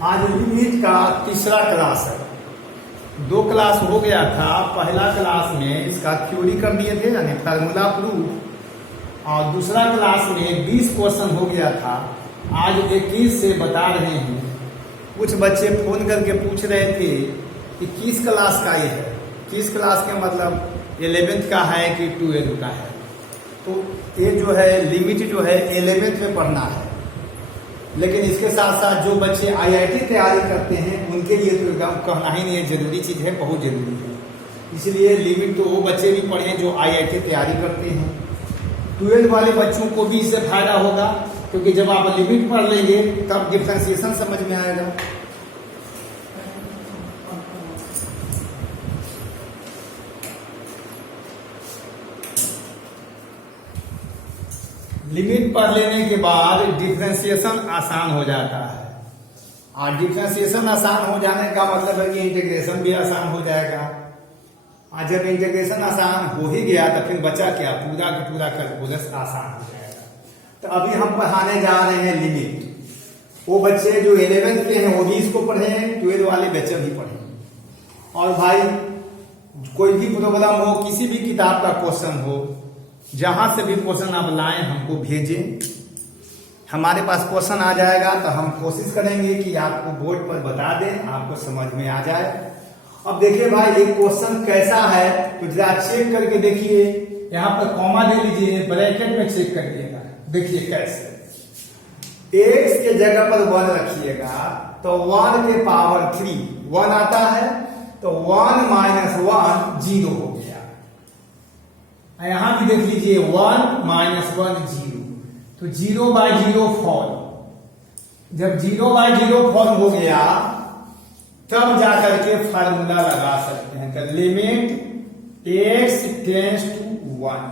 आज लिमिट का तीसरा क्लास है। दो क्लास हो गया था। पहला क्लास में इसका थ्योरी कर दिए थे यानी फार्मूला प्रूफ, और दूसरा क्लास में 20 क्वेश्चन हो गया था। आज 21 से बता रहे हैं। कुछ बच्चे फोन करके पूछ रहे थे कि किस क्लास का ये है, किस क्लास का मतलब 11th का है कि 12th का है। तो ये जो है लिमिट जो है 11th में पढ़ना है, लेकिन इसके साथ साथ जो बच्चे IIT तैयारी करते हैं उनके लिए तो एकदम कहना ही नहीं है, जरूरी चीज है, बहुत जरूरी है। इसलिए लिमिट तो वो बच्चे भी पढ़े जो IIT तैयारी करते हैं। 12 वाले बच्चों को भी इससे फायदा होगा, क्योंकि जब आप लिमिट पढ़ लेंगे तब डिफरेंशिएशन समझ में आएगा। लिमिट पढ़ लेने के बाद डिफरेंशिएशन आसान हो जाता है, और डिफरेंशिएशन आसान हो जाने का मतलब है कि इंटीग्रेशन भी आसान हो जाएगा। और जब इंटीग्रेशन आसान हो ही गया तो फिर बचा क्या, पूरा का पूरा कैलकुलस आसान हो जाएगा। तो अभी हम पढ़ाने जा रहे हैं लिमिट। वो बच्चे जो 11th के हैं वो भी इसको पढ़े, 12 वाले बच्चे भी पढ़े। और भाई कोई भी प्रॉब्लम हो, किसी भी किताब का क्वेश्चन हो, जहां से भी क्वेश्चन आप लाएं हमको भेजें, हमारे पास क्वेश्चन आ जाएगा तो हम कोशिश करेंगे कि आपको बोर्ड पर बता दें, आपको समझ में आ जाए। अब देखिए भाई एक क्वेश्चन कैसा है तो जरा चेक करके देखिए। यहाँ पर कॉमा दे लीजिए, ब्रैकेट में चेक करिएगा। देखिए कैसे, x के जगह पर 1 रखिएगा तो 1 के पावर 3 1 आता है, तो 1 - 1 0 हो गया। यहां भी देख लीजिए 1 - 1 0, तो 0/0 फॉल। जब 0/0 फॉल हो गया तब जाकर के फार्मूला लगा सकते हैं, लिमिट x टेंड्स टू 1।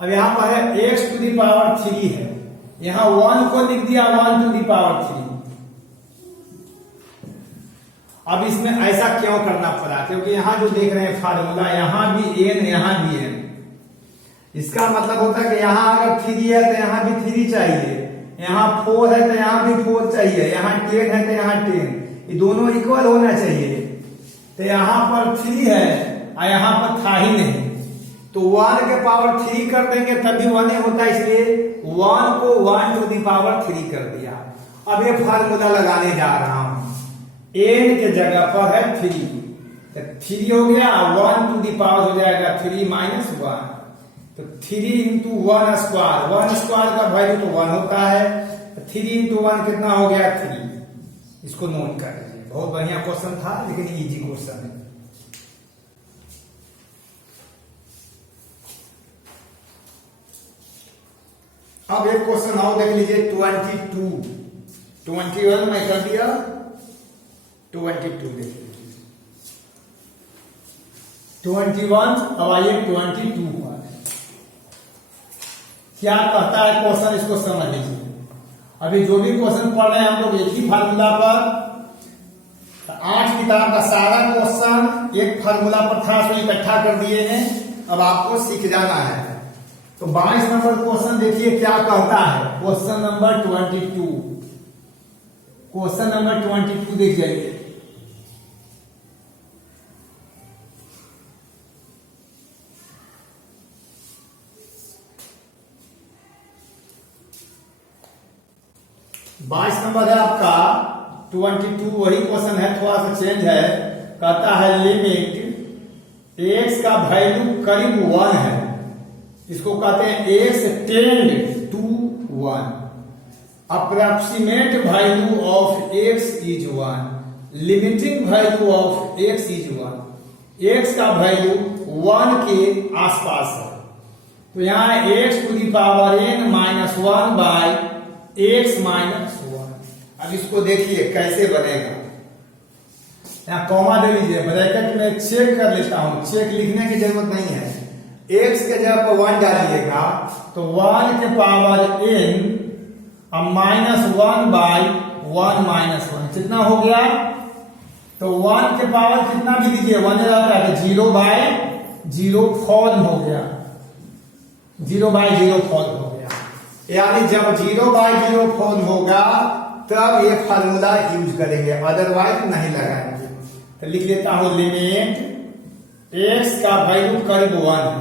अब यहां पर है x टू दी पावर 3 है, यहां 1 को लिख दिया 1 टू दी पावर 3। अब इसमें ऐसा क्यों करना पड़ा, क्योंकि यहां जो देख रहे हैं फार्मूला, यहां भी n यहां भी n। इसका मतलब होता है कि यहां अगर 3 है तो यहां भी 3 चाहिए, यहां 4 है तो यहां भी 4 चाहिए, यहां 10 है तो यहां 10, ये दोनों इक्वल होना चाहिए। तो यहां पर 3 है और यहां पर था ही नहीं, तो 1 के पावर 3 कर देंगे तभी 1 होता है, इसलिए 1 को 1 टू दी पावर 3 कर दिया। अब ये फार्मूला लगाने जा रहा हूं, n के जगह पर है 3, तो 3 हो गया, 1 टू दी पावर हो जाएगा 3 - 1, तो 3 × 1 स्क्वायर, 1 स्क्वायर का वैल्यू तो 1 होता है, 3 × 1 कितना हो गया 3। इसको नोट कर लीजिए, बहुत बढ़िया क्वेश्चन था लेकिन इजी क्वेश्चन है। अब एक क्वेश्चन और देख लीजिए, 22 21 में कर दिया, 22 देख लीजिए 21। अब आइए 22 पर क्या कहता है क्वेश्चन, इसको समझ लीजिए। अभी जो भी क्वेश्चन पढ़ रहे हैं हम लोग एक ही फार्मूला पर, 8 किताब का सारा क्वेश्चन एक फार्मूला पर था, उसको इकट्ठा कर दिए हैं। अब आपको सीख जाना है। तो 22 नंबर क्वेश्चन देखिए क्या कहता है। क्वेश्चन नंबर 22, क्वेश्चन नंबर 22 देखिए। बाईस नंबर है आपका 22, वही क्वेश्चन है, थोड़ा सा चेंज है। कहता है लिमिट x का वैल्यू करीब 1 है, इसको कहते हैं x tend to 1, approximate value of x is 1, limiting value of x is 1। x का वैल्यू 1 के आसपास है, तो यहाँ x to the power n - 1 x - 1। अब इसको देखिए कैसे बनेगा। यहाँ कॉमा दे लीजिए, ब्रैकेट में चेक कर लेता हूं, चेक लिखने की जरूरत नहीं है। x के जगह पर 1 डालिएगा तो 1 के पावर n अब -1/1 कितना हो गया, तो 1 के पावर कितना भी दीजिए 1 रहता है, तो 0/0 फॉर्म हो गया, 0/0 फॉर्म हो गया। यानी जब 0/0 फॉर्म होगा तब ये फार्मूला यूज करेंगे, अदरवाइज नहीं लगाएंगे। तो लिख लेता हूं लिमिट x का वैल्यू करीब 1 है,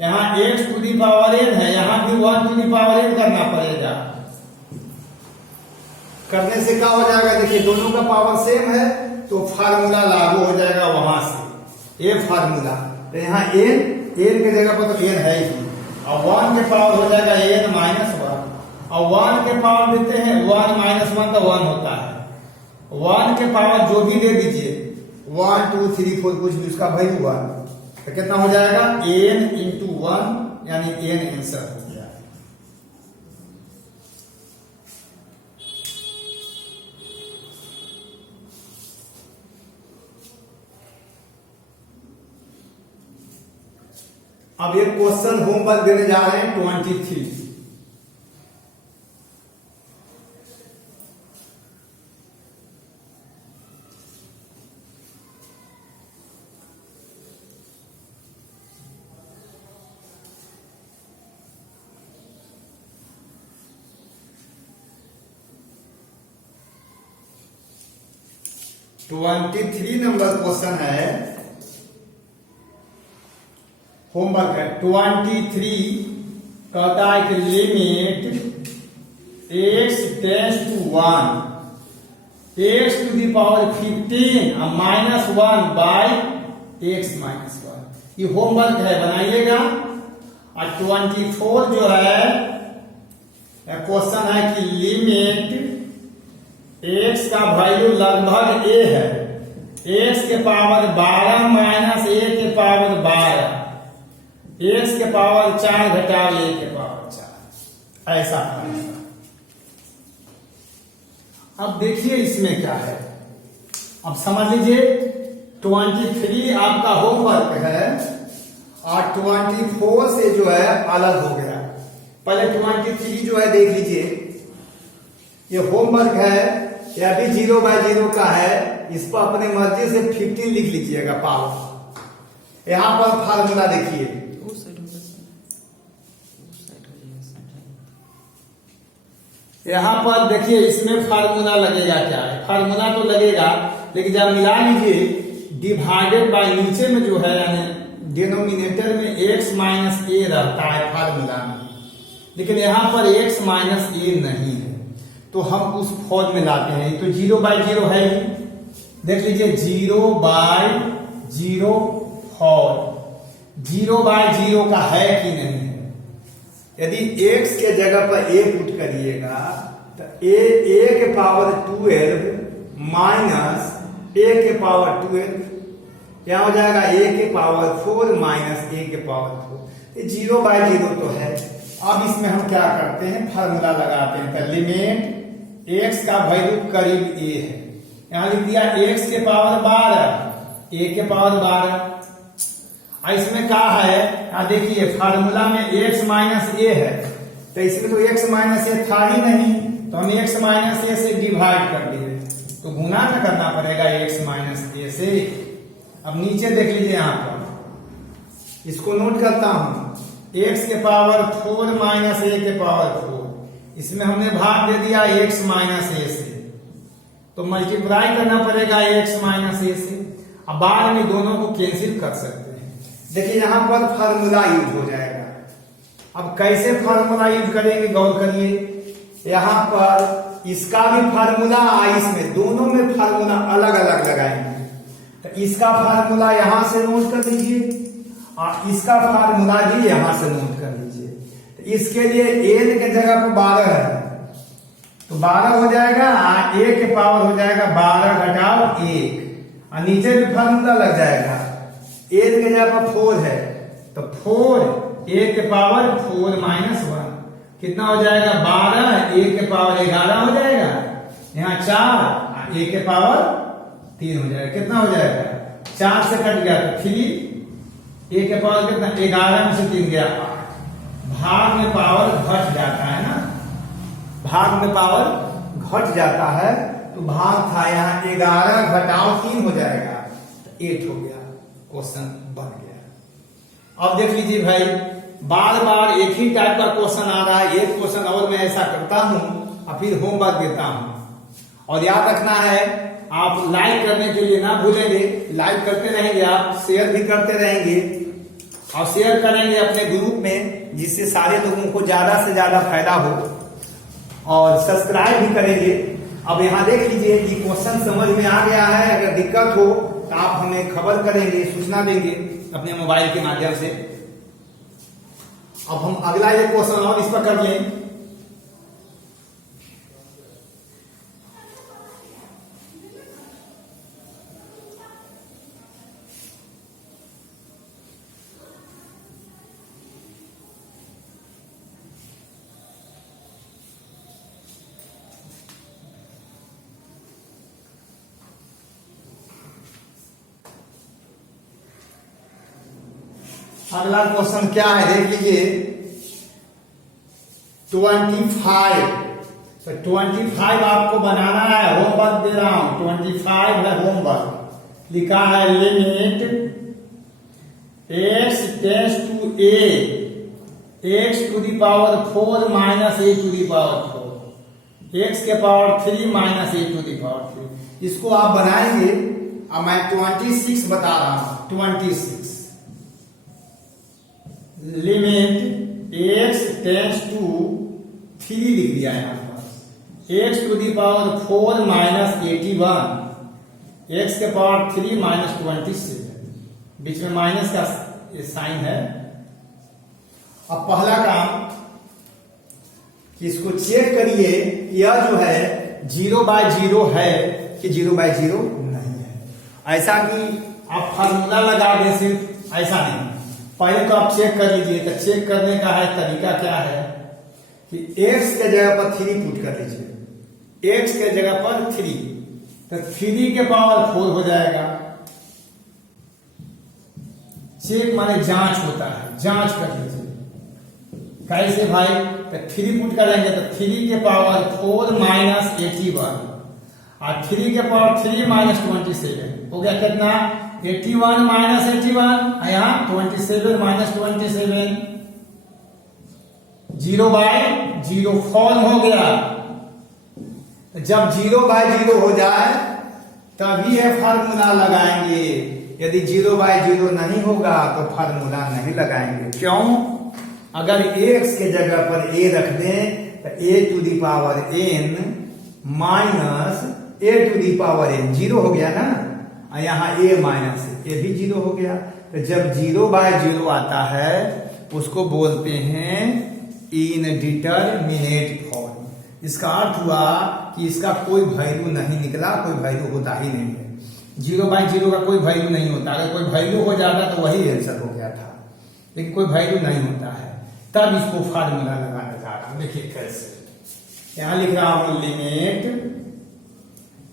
यहाँ x to the power n है, यहाँ भी 1 टू दी पावर n करना पड़ेगा। करने से क्या हो जाएगा, देखिए दोनों का पावर सेम है तो फार्मूला लागू हो जाएगा वहां से, ये फार्मूला। तो यहाँ n के जगह पर तो n है ही, और 1 के पावर हो जाएगा n माइनस 1, और 1 के पावर देते हैं 1 माइनस 1 का 1 होता है। 1 के पावर जो भी दे दीजिए 1 2 3 4 कुछ भी उसका वैल्यू 1, तो कितना हो जाएगा n इंटू 1, यानी n आंसर हो गया। अब ये क्वेश्चन होमवर्क देने जा रहे हैं 23। नंबर क्वेश्चन है, होमवर्क है 23। कहता है कि limit x tends to 1 x to the power 15 और माइनस 1 बाई x माइनस 1। ये होमवर्क है, बनाइएगा। और 24 जो है क्वेश्चन है कि लिमिट x का वैल्यू लगभग a है, x के पावर 12 माइनस a के पावर 12, x के पावर 4 घटाव a के पावर 4, ऐसा करेगा। अब देखिए इसमें क्या है, अब समझ लीजिए 23 आपका होमवर्क है और 24 से जो है अलग हो गया। पहले 23 जो है देख लीजिए, ये होमवर्क है, ये अभी 0/0 का है, इस पर अपने मर्जी से 15 लिख लीजिएगा पावर। यहां पर फार्मूला देखिए, यहां पर देखिए इसमें फार्मूला लगेगा। क्या है फार्मूला, तो लगेगा, लेकिन जब मिला लीजिए डिवाइडेड बाय नीचे में जो है यानी डिनोमिनेटर में x माइनस a रहता है फार्मूला में, लेकिन यहां पर x माइनस a नहीं है, तो हम उस फॉर्म में लाते हैं। तो 0/0 है ही, देख लीजिए 0/0 फॉर्म 0/0 का है कि नहीं है। यदि x के जगह पर a पुट करिएगा तो a के पावर 12 माइनस a के पावर 12, क्या हो जाएगा a के पावर 4 माइनस a के पावर 4। ये 0/0 तो है। अब इसमें हम क्या करते हैं, फार्मूला लगाते हैं। तो लिमिट x का वैल्यू करीब a है, यहां लिख दिया x के पावर 12 a के पावर 12। इसमें क्या है, देखिए फार्मूला में x माइनस a है, तो इसमें तो x माइनस a था ही नहीं, तो हम x माइनस a से डिवाइड कर दिए, तो गुना न करना पड़ेगा x माइनस a से। अब नीचे देख लीजिए, यहां पर इसको नोट करता हूं, x के पावर 4 माइनस a के पावर 4, इसमें हमने भाग दे दिया x माइनस a से, तो मल्टीप्लाई करना पड़ेगा x माइनस a से। अब बाद में दोनों को कैंसिल कर सकते हैं। देखिए यहां पर फार्मूला यूज हो जाएगा। अब कैसे फार्मूला यूज करेंगे, गौर करिए। यहां पर इसका भी फार्मूला, इसमें दोनों में फार्मूला अलग अलग लगाएंगे। तो इसका फार्मूला यहां से नोट कर लीजिए और इसका फार्मूला भी यहां से नोट कर लीजिए। तो इसके लिए n के जगह पर 12 है, तो 12 हो जाएगा, a के पावर हो जाएगा 12 घटाव 1, और नीचे भी फार्मूला लग जाएगा। a के जगह पर 4 है, तो 4 a के पावर 4 माइनस 1 कितना हो जाएगा 12, a के पावर 11 हो जाएगा, यहाँ 4 a के पावर 3 हो जाएगा। कितना हो जाएगा, 4 से कट गया तो 3, a के पावर कितना 11 में से 3 गया 8। भाग में पावर घट जाता है ना, भाग में पावर घट जाता है, तो भाग था यहाँ 11 घटाव 3 हो जाएगा, तो 8 हो गया। क्वेश्चन बन गया। अब देख लीजिए भाई, बार बार एक ही टाइप का क्वेश्चन आ रहा है। एक क्वेश्चन और मैं ऐसा करता हूं और फिर होमवर्क देता हूं। और याद रखना है, आप लाइक करने के लिए ना भूलेंगे, लाइक करते रहेंगे, आप शेयर भी करते रहेंगे और शेयर करेंगे अपने ग्रुप में, जिससे सारे लोगों को ज्यादा से ज्यादा फायदा हो, और सब्सक्राइब भी करेंगे। अब यहाँ देख लीजिए कि क्वेश्चन समझ में आ गया है। अगर दिक्कत हो तो आप हमें खबर करेंगे, सूचना देंगे अपने मोबाइल के माध्यम से। अब हम अगला एक क्वेश्चन और इस पर कर लें। अगला क्वेश्चन क्या है देख लीजिए। 25, तो 25 आपको बनाना है, होमवर्क दे रहा हूं। 25 है होमवर्क। लिखा है limit x tends to a x to the power 4 minus a to the power 4, x के power 3 minus a to the power 3। इसको आप बनाएंगे। अब मैं 26 बता रहा हूं। 26 लिमिट x टेंड्स टू 3 लिख दिया है यहां पर, x to the power 4 minus 81, x के पावर 3 माइनस 27, बीच में माइनस का साइन है। अब पहला काम कि इसको चेक करिए, यह जो है 0/0 है कि 0/0 नहीं है। ऐसा कि आप फार्मूला लगा दें सिर्फ, ऐसा नहीं। पहले तो आप चेक कर लीजिए। तो चेक करने का है तरीका क्या है कि x के जगह पर 3 पुट कर लीजिए। x के जगह पर 3, तो 3 के पावर 4 हो जाएगा। चेक माने जांच होता है, जांच कर लीजिए। कैसे भाई? तो 3 पुट करेंगे तो 3 के पावर 4 माइनस 81 और 3 के पावर 3 माइनस 27 हो गया कितना? 81 माइनस 81, यहाँ 27 माइनस 27, 0/0 फॉर्म हो गया। जब 0/0 हो जाए तभी यह फार्मूला लगाएंगे। यदि 0/0 नहीं होगा तो फार्मूला नहीं लगाएंगे। क्यों? अगर x के जगह पर a रख दें तो a to the power n minus a to the power n, 0 हो गया ना। यहाँ a माइनस a भी 0 हो गया। तो जब 0/0 आता है उसको बोलते हैं इनडिटरमिनेट फॉर्म। इसका अर्थ हुआ कि इसका कोई वैल्यू नहीं निकला, कोई वैल्यू होता ही नहीं है। 0/0 का कोई वैल्यू नहीं होता। अगर कोई वैल्यू हो जाता तो वही आंसर हो गया था, लेकिन कोई वैल्यू नहीं होता है। तब इसको फार्मूला लगाने जा रहा हूं। देखिए कैसे, यहां लिख रहा हूं लिमिट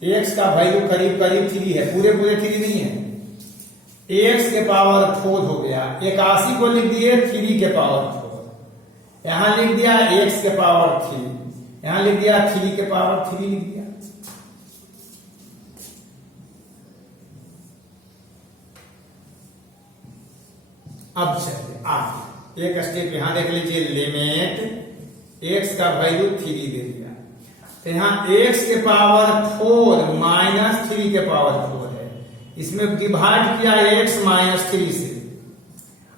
x का वैल्यू करीब करीब 3 है, पूरे 3 नहीं है। x के पावर 4 हो गया। 81 को लिख दिए 3 के पावर 4, यहां लिख दिया x के पावर 3, यहां लिख दिया 3 के पावर 3 लिख दिया। अब चलिए आगे एक स्टेप यहां देख लीजिए। लिमिट x का वैल्यू 3 दे दिया, तो यहां x के पावर 4 माइनस 3 के पावर 4 है। इसमें डिवाइड किया x माइनस 3 से,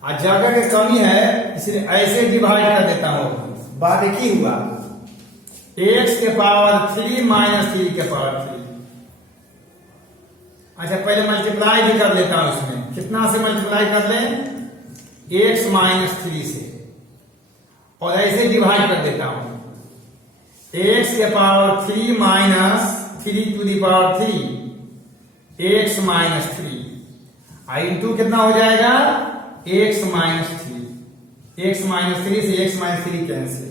और जगह की कमी है इसलिए ऐसे डिवाइड कर देता हूं। बात एक ही हुआ, x के पावर 3 माइनस 3 के पावर 3। अच्छा पहले मल्टीप्लाई भी कर लेता हूं। इसमें कितना से मल्टीप्लाई कर लें? x माइनस 3 से, और ऐसे डिवाइड कर देता हूं। x के power 3 minus 3 to the power 3, x minus 3 into कितना हो जाएगा? x minus 3। x माइनस 3 से x माइनस 3 कैंसिल।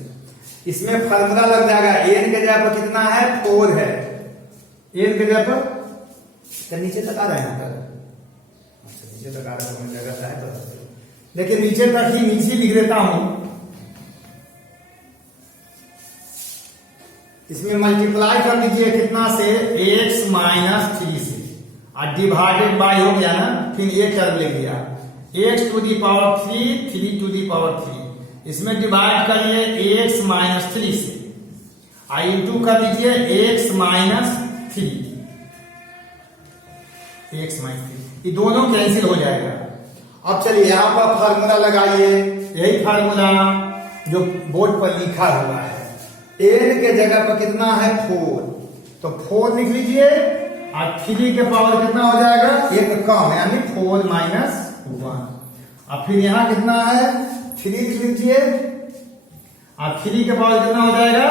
इसमें फार्मूला लग जाएगा। n के जगह पर कितना है? 4 है। n के जगह पर तो नीचे तक आ रहा है। अच्छा नीचे तक आ रहा है, जगह है तो, लेकिन नीचे तक ही नीचे लिख देता हूं। इसमें मल्टीप्लाई कर दीजिए कितना से? x माइनस 3 से, और डिवाइडेड बाय हो गया ना, फिर ये टर्म लिख दिया x to the power 3, 3 to the power 3। इसमें डिवाइड करिए x माइनस 3 से, और इंटू कर दीजिए x माइनस 3, x माइनस 3, ये दोनों कैंसिल हो जाएगा। अब चलिए यहां पर फार्मूला लगाइए, यही फार्मूला जो बोर्ड पर लिखा हुआ है। n के जगह पर कितना है 4, तो 4 लिख लीजिए और 3 के पावर कितना हो जाएगा, एक कम, यानी 4 माइनस 1। अब फिर यहां कितना है 3 लिख लीजिए और 3 के पावर कितना हो जाएगा,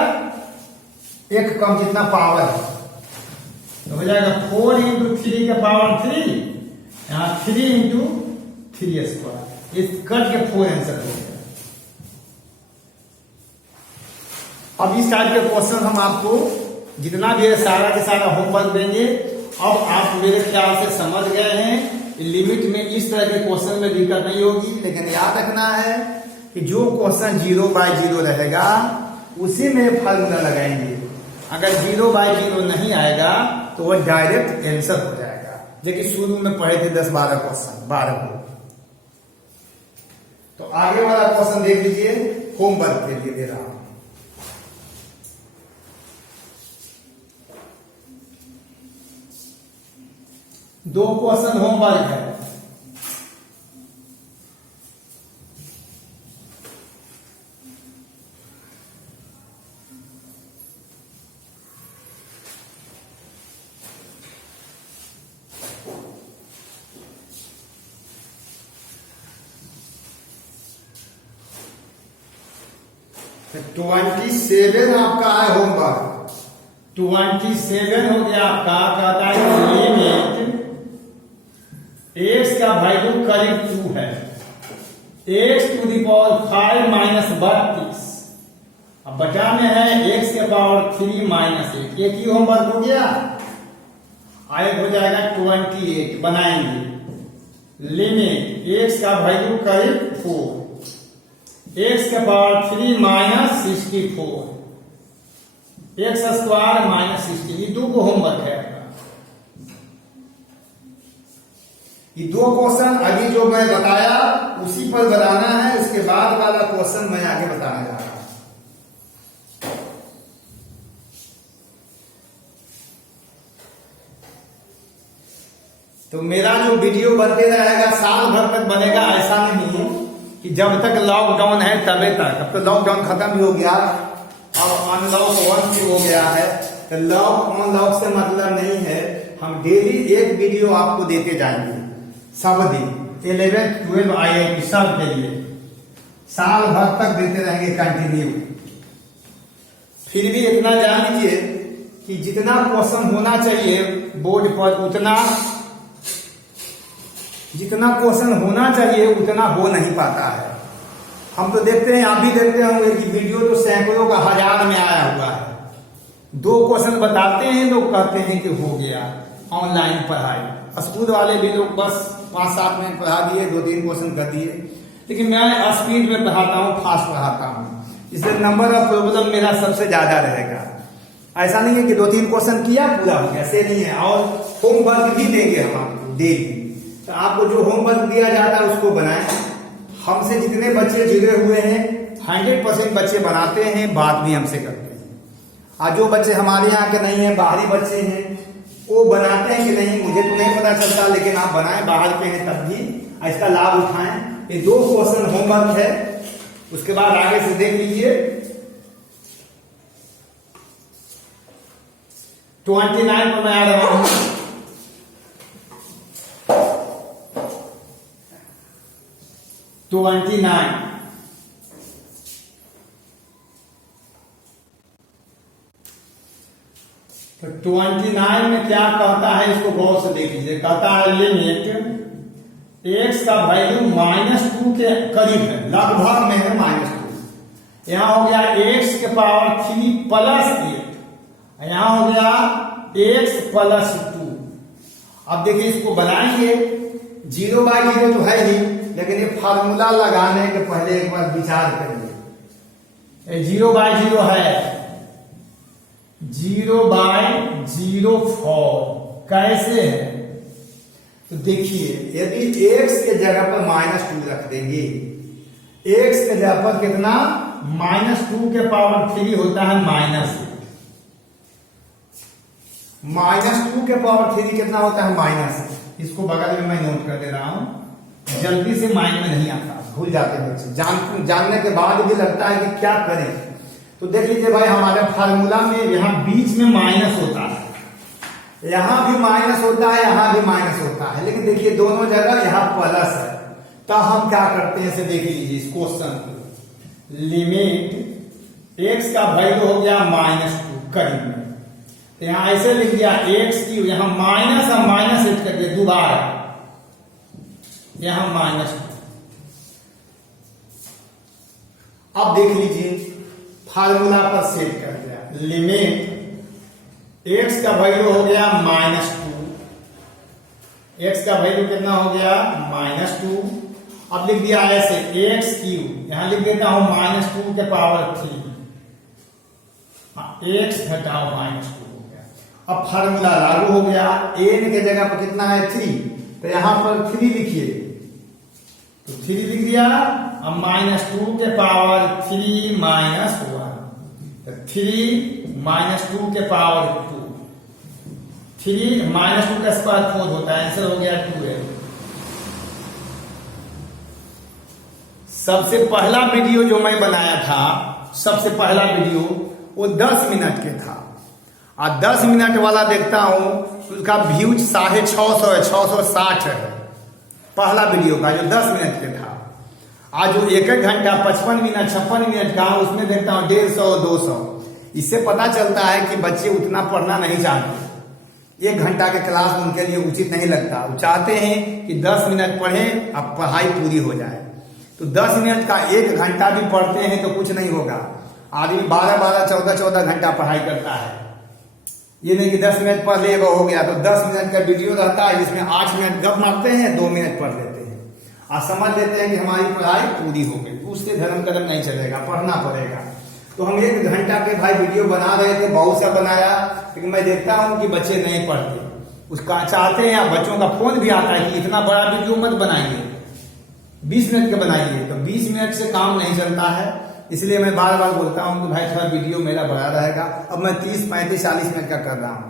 एक कम, जितना पावर है तो हो जाएगा 4 इंटू 3 के पावर 3, यहाँ 3 इंटू 3 स्क्वायर। इस कट के 4 आंसर हो गया। अब इस टाइप के क्वेश्चन हम आपको जितना भी है सारा के सारा होमवर्क देंगे। अब आप मेरे ख्याल से समझ गए हैं, लिमिट में इस तरह के क्वेश्चन में दिक्कत नहीं होगी। लेकिन याद रखना है कि जो क्वेश्चन 0/0 रहेगा उसी में फार्मूला लगाएंगे। अगर 0/0 नहीं आएगा तो वह डायरेक्ट आंसर हो जाएगा। जबकि शुरू में पढ़े थे 10-12 क्वेश्चन, 12 को। तो आगे वाला क्वेश्चन देख लीजिए, होमवर्क के लिए दे रहा हूं। दो क्वेश्चन होमवर्क है। तो 27 आपका है होमवर्क। 27 हो गया आपका, कहता है लिमिट x का वैल्यू करीब 2 है, x to the power 5 minus 32। अब बचा में है x के पावर 3 माइनस 1। एक ही होमवर्क हो गया। आगे हो जाएगा 28, बनाएंगे लिमिट x का वैल्यू करीब 4, x के power 3 minus 64, x square minus 16। ये दो को होमवर्क है। ये दो क्वेश्चन अभी जो मैं बताया उसी पर बनाना है। उसके बाद वाला क्वेश्चन मैं आगे बताने जा रहा हूं। तो मेरा जो वीडियो बनते रहेगा साल भर तक बनेगा, ऐसा नहीं है कि जब तक लॉकडाउन है तबे तक। अब तो लॉकडाउन खत्म भी हो गया, अब अनलॉक 1 भी हो गया है। तो लॉक अनलॉक से मतलब नहीं है, हम डेली एक वीडियो आपको देते जाएंगे सब दिन। 11th 12 IIT सब के लिए साल भर तक देते रहेंगे कंटिन्यू। फिर भी इतना जान लीजिए कि जितना क्वेश्चन होना चाहिए बोर्ड पर उतना, जितना क्वेश्चन होना चाहिए उतना हो नहीं पाता है। हम तो देखते हैं, आप भी देखते होंगे कि वीडियो तो सैकड़ों का, हजार में आया हुआ है। 2 क्वेश्चन बताते हैं, लोग कहते हैं कि हो गया ऑनलाइन पढ़ाई। स्कूल वाले भी लोग बस 5-7 मिनट पढ़ा दिए, 2-3 क्वेश्चन कर दिए। लेकिन मैं स्पीड में पढ़ाता हूँ, फास्ट पढ़ाता हूँ, इसलिए नंबर ऑफ प्रॉब्लम मेरा सबसे ज्यादा रहेगा। ऐसा नहीं है कि 2-3 क्वेश्चन किया पूरा हो गया, ऐसे नहीं है। और होमवर्क भी देंगे हम आपको डेली। तो आपको जो होमवर्क दिया जाता है उसको बनाएं। हमसे जितने बच्चे जुड़े हुए हैं 100% बच्चे बनाते हैं, बात भी हमसे करते हैं। और जो बच्चे हमारे यहाँ के नहीं है, बाहरी बच्चे हैं, वो बनाते हैं कि नहीं मुझे तो नहीं पता चलता, लेकिन आप बनाएं, बाहर के हैं तब भी इसका लाभ उठाएं। ये 2 क्वेश्चन होमवर्क है, उसके बाद आगे से देख लीजिए। 29 पर मैं आ रहा हूं। तो 29 तो 29 में क्या कहता है, इसको गौर से देख लीजिए। कहता है लिमिट x का वैल्यू -2 के करीब है, लगभग में है -2। यहां हो गया x के पावर 3 प्लस 8, यहां हो गया x प्लस 2। अब देखिए इसको बनाएंगे। 0/0 तो है ही, लेकिन ये फार्मूला लगाने के पहले एक बार विचार करिए। 0/0 है, 0/0 फॉर्म कैसे है? तो देखिए यदि x के जगह पर -2 रख देंगे, x के जगह पर कितना, -2 के पावर 3 होता है -8, -2 के पावर 3 कितना होता है माइनस, इसको बगल में मैं नोट कर दे रहा हूं, जल्दी से माइंड में नहीं आता, भूल जाते हैं बच्चे, जानने के बाद भी लगता है कि क्या करें। तो देख लीजिए भाई हमारे फार्मूला में यहाँ बीच में माइनस होता है, यहां भी माइनस होता है, यहां भी माइनस होता है, लेकिन देखिए दोनों जगह यहाँ प्लस है। तो हम क्या करते हैं इसे देख लीजिए इस क्वेश्चन को, लिमिट x का वैल्यू हो गया -2 करीब में, तो यहां ऐसे लिख दिया x की, यहां माइनस और माइनस एड कर दिया दोबारा, यहां -2। अब देख लीजिए फार्मूला पर सेट कर दिया, लिमिट x का वैल्यू हो गया -2, x का वैल्यू कितना हो गया -2। अब लिख दिया ऐसे x3, यहां लिख देता हूं -2 के पावर 3, x घटाओ -2 हो गया। अब फार्मूला लागू हो गया, n के जगह पर कितना है 3, तो यहां पर 3 लिखिए, तो 3 लिख दिया। अब -2 के पावर 3 -1, तो 3 -2 के पावर 2, 3 -2 का स्क्वायर 4 होता है, आंसर हो गया 12। सबसे पहला वीडियो जो मैं बनाया था, सबसे पहला वीडियो वो 10 मिनट के था, और 10 मिनट वाला देखता हूं उसका व्यूज 650 है, 660 है पहला वीडियो का जो 10 मिनट के था। आज जो 1 घंटा 55 मिनट 56 मिनट का उसमें देखता हूं 150 200। इससे पता चलता है कि बच्चे उतना पढ़ना नहीं चाहते, 1 घंटा के क्लास उनके लिए उचित नहीं लगता, वो चाहते हैं कि 10 मिनट पढ़ें अब पढ़ाई पूरी हो जाए। तो 10 मिनट का 1 घंटा भी पढ़ते हैं तो कुछ नहीं होगा, आदमी 12-12 14-14 घंटा पढ़ाई करता है। ये नहीं कि 10 मिनट पढ़ लेगा हो गया, तो 10 मिनट का वीडियो रहता है जिसमें 8 मिनट गप मारते हैं, 2 मिनट पढ़ लेते हैं और समझ लेते हैं कि हमारी पढ़ाई पूरी हो गई। उससे धर्म कदम नहीं चलेगा, पढ़ना पड़ेगा। तो हम 1 घंटा के भाई वीडियो बना रहे थे, बहुत सा बनाया, लेकिन मैं देखता हूं कि बच्चे नहीं पढ़ते, उसका चाहते हैं, या बच्चों का फोन भी आता है कि इतना बड़ा वीडियो मत बनाइए, 20 मिनट के बनाइए। तो 20 मिनट से काम नहीं चलता है, इसलिए मैं बार बार बोलता हूं कि भाई थोड़ा वीडियो मेरा बड़ा रहेगा। अब मैं 30 35 40 मिनट का कर रहा हूं,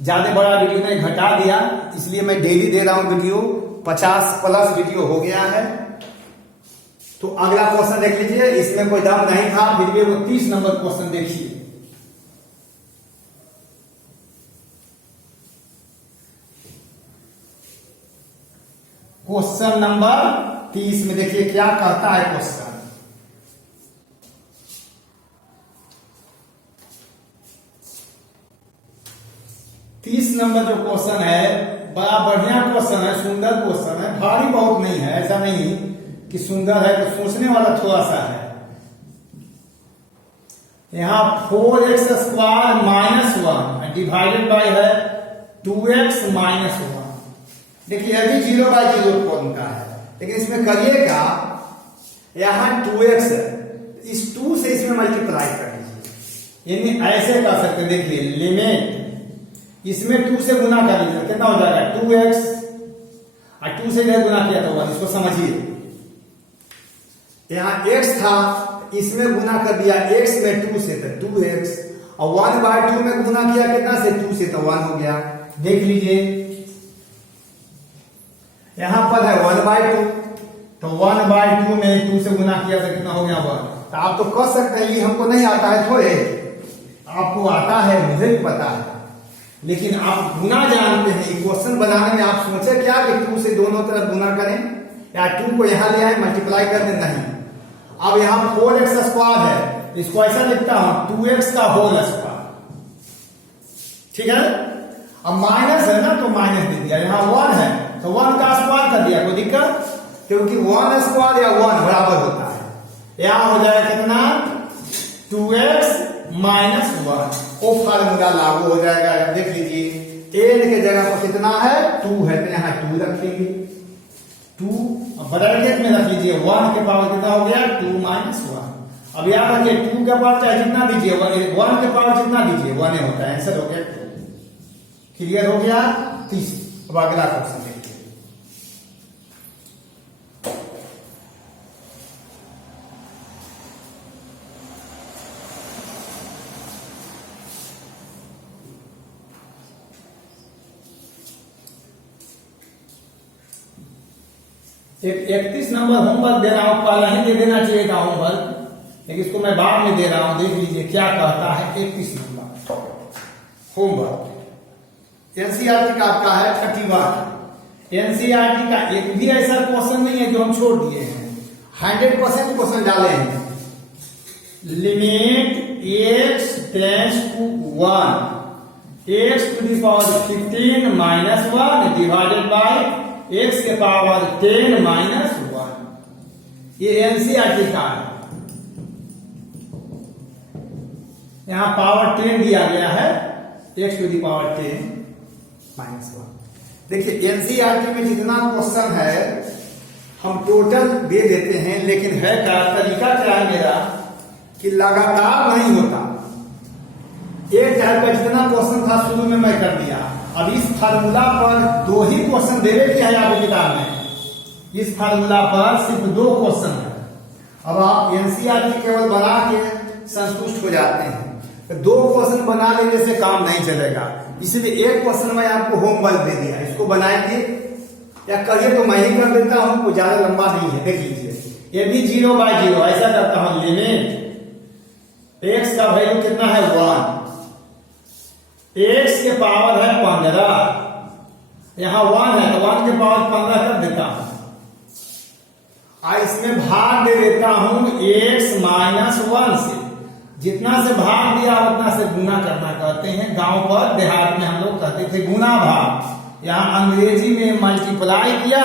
ज्यादा बड़ा वीडियो नहीं, घटा दिया, इसलिए मैं डेली दे रहा हूं वीडियो, 50 प्लस वीडियो हो गया है। तो अगला क्वेश्चन देख लीजिए, इसमें कोई दम नहीं था, फिर भी वो 30 नंबर क्वेश्चन देखिए। क्वेश्चन नंबर 30 में देखिए क्या कहता है क्वेश्चन। तीस नंबर जो क्वेश्चन है बड़ा बढ़िया क्वेश्चन है, सुंदर क्वेश्चन है, भारी बहुत नहीं है, ऐसा नहीं कि सुंदर है तो सोचने वाला थोड़ा सा है। यहां 4x² -1 डिवाइडेड बाय है 2x -1। देखिए अभी 0/0 फॉर्म का है, लेकिन इसमें करिएगा यहां 2x है, इस 2 से इसमें मल्टीप्लाई कर लीजिए, यानी ऐसे कर सकते। देखिए लिमिट इसमें 2 से गुना कर लीजिए, कितना हो जाएगा 2x, और 2 से गुना किया था 1, इसको समझिए। यहां x था, इसमें गुना कर दिया x में 2 से, तो 2x, और 1/2 में गुना किया कितना से 2 से, तो 1 हो गया। देख लीजिए यहां पर है 1/2, तो 1/2 में 2 से गुना किया तो कितना हो गया 1। तो आप तो कर सकते हैं, ये हमको नहीं आता है थोड़े, आपको आता है, मुझे भी पता है, लेकिन आप गुना जानते हैं। क्वेश्चन बनाने में आप सोचे क्या कि 2 से दोनों तरफ गुना करें, या 2 को यहां ले आए मल्टीप्लाई कर दें, नहीं। अब यहां 4x² है, इसको ऐसा लिखता हूं 2x का होल स्क्वायर, ठीक है। अब माइनस है ना, तो माइनस दे दिया, यहां 1 है तो 1 का स्क्वायर कर दिया, कोई दिक्कत, क्योंकि 1² या 1 बराबर होता है। यहां हो जाएगा कितना 2x -1, वो फार्मूला लागू हो जाएगा। देख लीजिए n के जगह पर कितना है 2 है, तो यहां 2 रखेंगे, 2 ब्रैकेट में रख लीजिए, 1 के पावर कितना हो गया 2 -1। अब याद रखिए 2 के पावर चाहे जितना दीजिए, 1 के पावर जितना दीजिए 1 होता है, आंसर हो गया 2। क्लियर हो गया 30। अब अगला क्वेश्चन देखिए। एक 31 नंबर होमवर्क दे रहा हूं, पहला ही दे देना चाहिए था होमवर्क, लेकिन इसको मैं बाद में दे रहा हूं। देख लीजिए क्या कहता है 31 नंबर होमवर्क। एनसीईआरटी का आपका है 31। एनसीईआरटी का एक भी ऐसा क्वेश्चन नहीं है जो हम छोड़ दिए हैं, 100% क्वेश्चन डाले हैं। Limit x tends to 1, x to the power 15 minus 1 divided by x के पावर 10 माइनस 1। ये एनसीईआरटी का है। यहां पावर 10 दिया गया है, x to the power 10 minus 1। देखिए एनसीईआरटी में जितना क्वेश्चन है हम टोटल दे देते हैं, लेकिन है क्या तरीका क्या है मेरा कि लगातार नहीं होता। एक टाइप का जितना क्वेश्चन था शुरू में मैं कर दिया। अब इस फार्मूला पर 2 ही क्वेश्चन देवे किया है आपकी किताब में। इस फार्मूला पर सिर्फ 2 क्वेश्चन है। अब आप एनसीईआरटी केवल बना के संतुष्ट हो जाते हैं, तो 2 क्वेश्चन बना लेने से काम नहीं चलेगा। इसलिए एक क्वेश्चन मैं आपको होमवर्क दे दिया, इसको बनाएंगे या करिए तो मैं ही कर देता हूं, कोई ज्यादा लंबा नहीं है। देख लीजिए ये भी 0/0 ऐसा करता हूं। लिमिट x का वैल्यू कितना है 1, x के पावर है 15, यहां 1 है तो 1 के पावर 15 कर देता हूं। इसमें भाग दे देता हूं x माइनस 1 से। जितना से भाग दिया उतना से गुना करना कहते हैं। गांव पर देहात में हम लोग कहते थे गुना भाग। यहां अंग्रेजी में मल्टीप्लाई किया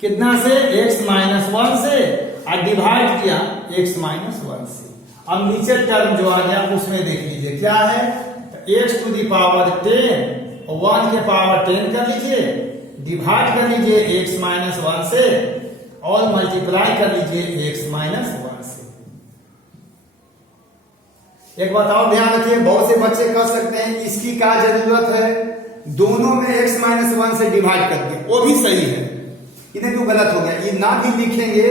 कितना से x माइनस 1 से और डिवाइड किया x माइनस 1 से। अब नीचे टर्म जो आ गया उसमें देख लीजिए क्या है, x टू द पावर 10 और 1 के पावर 10 कर लीजिए, डिवाइड कर लीजिए x माइनस 1 से और मल्टीप्लाई कर लीजिए x माइनस 1 से। एक बात और ध्यान रखिए, बहुत से बच्चे कर सकते हैं इसकी क्या जरूरत है, दोनों में x माइनस 1 से डिवाइड करके, वो भी सही है। इन्हें तो गलत हो गया, ये ना भी लिखेंगे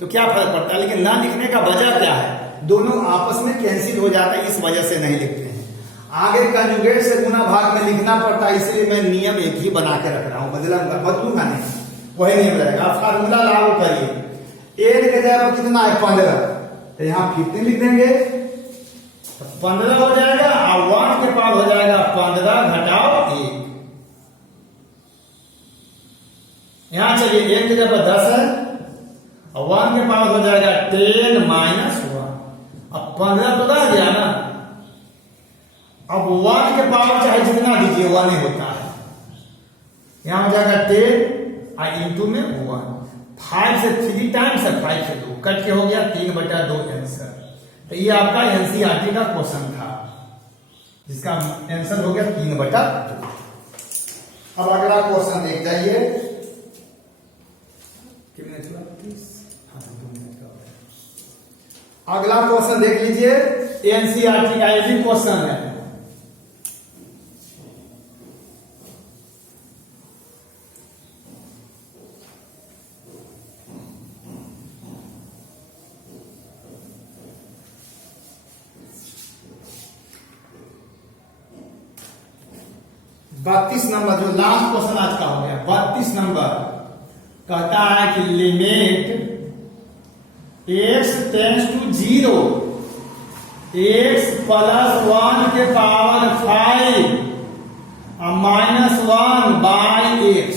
तो क्या फर्क पड़ता है, लेकिन ना लिखने का वजह क्या है, दोनों आपस में कैंसिल हो जाता है, इस वजह से नहीं लिखते हैं। आगे कंजुगेट से गुना भाग में लिखना पड़ता है, इसलिए मैं नियम एक ही बना के रख रहा हूं, बदलूंगा नहीं, वही नियम रहेगा। फार्मूला लागू करिए, एक के जगह पर कितना है 15, तो यहां 15 लिख देंगे, 15 हो जाएगा और 1 के पावर हो जाएगा 15 घटाओ 1। यहां चलिए 1 की जगह पर 10 है और 1 के पावर हो जाएगा 10 माइनस 1। अब 15 तो रह गया ना, अब 1 के पावर चाहे जितना दीजिए 1 ही होता है। यहां हो जाएगा 10 और इंटू में 1, 5 से 3 टाइम्स है, 5 से 2 कट के हो गया 3/2 आंसर। तो ये आपका एनसीईआरटी का क्वेश्चन था जिसका आंसर हो गया 3/2। अब अगला क्वेश्चन देख जाइए, अगला क्वेश्चन देख लीजिए, एनसीईआरटी का एक ही क्वेश्चन है। बत्तीस नंबर जो लास्ट क्वेश्चन आज का हो गया, 32 नंबर कहता है कि limit x tends to 0, x plus 1 के पावर 5 और माइनस 1 बाई x।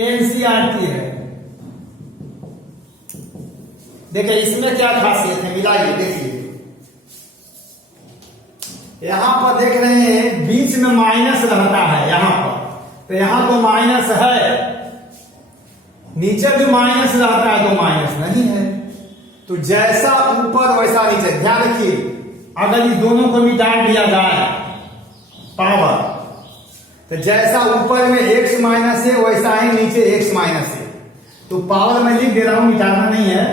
एनसीईआरटी है। देखिए इसमें क्या खासियत है, मिलाइए देखिए। यहां पर देख रहे हैं बीच में माइनस रहता है यहां पर, तो यहां तो माइनस है, नीचे भी माइनस रहता है तो माइनस नहीं है। तो जैसा ऊपर वैसा नीचे, ध्यान रखिए अगर ये दोनों को मिटा दिया जाए पावर, तो जैसा ऊपर में x माइनस है वैसा ही नीचे x माइनस है। तो पावर में लिख दे रहा हूं, मिटाना नहीं है,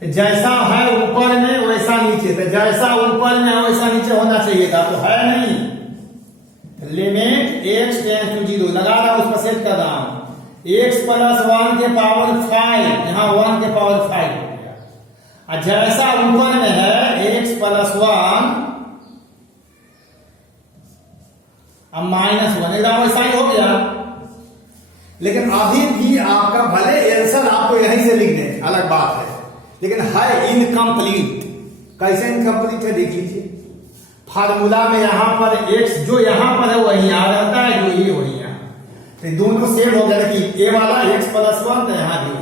जैसा है ऊपर में वैसा नीचे, तो जैसा ऊपर में वैसा नीचे होना चाहिए था, तो है नहीं। लिमिट x टेंड्स टू 0 लगा रहा हूं, उस पर सेट कर रहा हूं, x प्लस 1 के पावर 5, यहां 1 के पावर 5 हो गया, और जैसा ऊपर में है x प्लस 1 अब माइनस 1, एकदम वैसा ही हो गया। लेकिन अभी भी आपका भले आंसर आपको यहीं से लिख दें, अलग बात है, लेकिन है इनकम्प्लीट। कैसे इनकम्प्लीट है देख लीजिए। फार्मूला में यहां पर x जो यहां पर है वही यहां रहता है, जो ये वही यहां, तो दोनों सेम हो गया कि a वाला x प्लस 1 तो यहां भी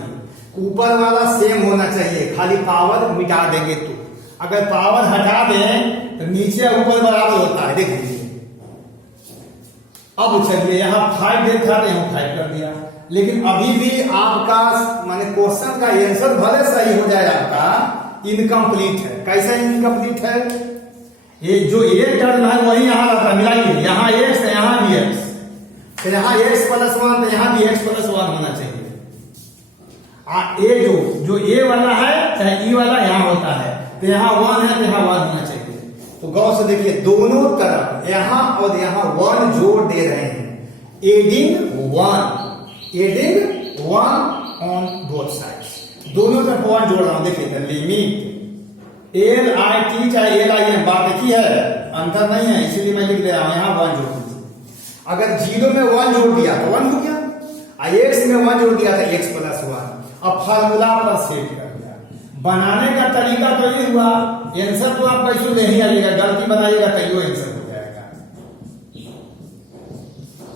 ऊपर वाला सेम होना चाहिए, खाली पावर मिटा देंगे तो। अगर पावर हटा दें तो नीचे ऊपर बराबर होता है, देख लीजिए। अब चलिए यहाँ 5 देखा तो यहाँ 5 कर दिया, लेकिन अभी भी आपका माने क्वेश्चन का आंसर भले सही हो जाए, आपका इनकम्प्लीट है। कैसा इनकम्प्लीट है? ये जो एक टर्म है वही यहाँ रहता है, मिलाइए, यहाँ x है यहाँ भी x, तो यहाँ x प्लस 1 तो यहाँ भी x प्लस 1 होना चाहिए। ए जो ए वाला है चाहे ई वाला यहाँ होता है, तो यहाँ 1 है तो यहाँ 1 होना चाहिए। तो गौर से देखिए, दोनों तरफ यहाँ और यहाँ 1 जोड़ दे रहे हैं, एडिंग 1 ऑन बोथ साइड्स, दोनों तरफ 1 जोड़ रहा हूं। देखिए लिमिट LIT चाहे LIM बात एक ही है, अंतर नहीं है, इसीलिए मैं लिख दे रहा हूं यहाँ 1 जोड़ दीजिए। अगर 0 में 1 जोड़ दिया तो 1 हो गया, x में 1 जोड़ दिया था x प्लस 1। अब फार्मूला पर सेट कर दिया। बनाने का तरीका तो ये हुआ, आंसर तो आप कैसे नहीं आइएगा, गलती बनाइएगा तैयो आंसर हो जाएगा।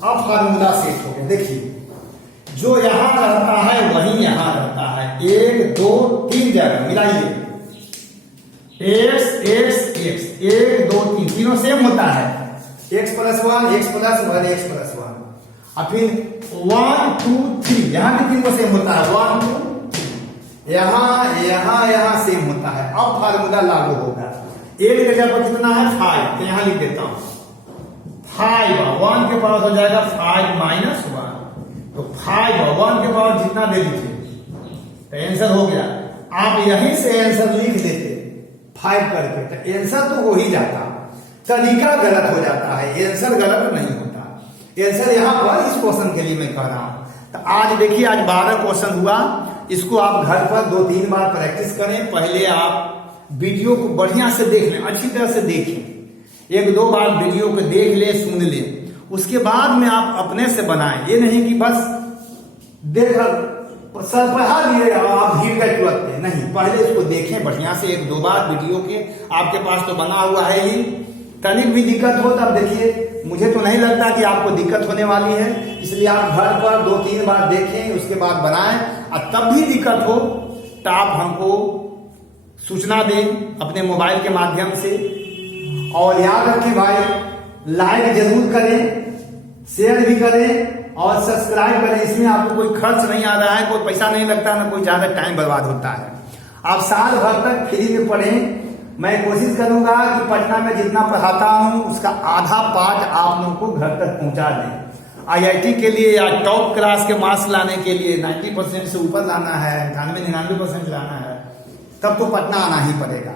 अब फार्मूला सेट हो गया। देखिए जो यहां रहता है वही यहां रहता है, 1 2 3 जगह मिलाइए, x 1 2 3 तीनों सेम होता है, x plus 1 x plus 1 x plus 1। और फिर 1 2 3 यहां भी तीनों सेम होता है, 1 2 यहां सेम होता है। अब फार्मूला लागू होगा। एक जगह पर कितना है 5, तो यहां लिख देता हूं 5, 1 के पावर हो जाएगा 5 माइनस 1, तो 5 और 1 के पावर जितना दे दीजिए तो आंसर हो गया। आप यहीं से आंसर लिख देते 5 करके, तो आंसर तो हो ही जाता, तरीका गलत हो जाता है, आंसर गलत नहीं होता। आंसर यहां पर इस क्वेश्चन के लिए मैं कह रहा हूं। तो आज देखिए, आज 12 क्वेश्चन हुआ, इसको आप घर पर 2-3 बार प्रैक्टिस करें। पहले आप वीडियो को बढ़िया से देख लें, अच्छी तरह से देखें, 1-2 बार वीडियो को देख ले, सुन ले, उसके बाद में आप अपने से बनाएं। ये नहीं कि बस देख सर पढ़ा दिए और आप भीड़ गए तुरंत, नहीं, पहले इसको देखें बढ़िया से 1-2 बार वीडियो के। आपके पास तो बना हुआ है ही, तनिक भी दिक्कत हो तब देखिए, मुझे तो नहीं लगता कि आपको दिक्कत होने वाली है, इसलिए आप घर पर 2-3 बार देखें, उसके बाद बनाएं। और तब भी दिक्कत हो तो आप हमको सूचना दें अपने मोबाइल के माध्यम से। और याद रखें भाई, लाइक जरूर करें, शेयर भी करें और सब्सक्राइब करें। इसमें आपको कोई खर्च नहीं आ रहा है, कोई पैसा नहीं लगता, ना कोई ज्यादा टाइम बर्बाद होता है। आप साल भर तक फ्री में पढ़ें। मैं कोशिश करूंगा कि पटना में जितना पढ़ाता हूं उसका आधा पार्ट आप लोगों को घर तक पहुंचा दें। IIT के लिए या टॉप क्लास के मार्क्स लाने के लिए 90% से ऊपर लाना है, 99-99% लाना है, तब तो पटना आना ही पड़ेगा।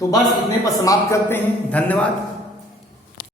तो बस इतने पर समाप्त करते हैं। धन्यवाद।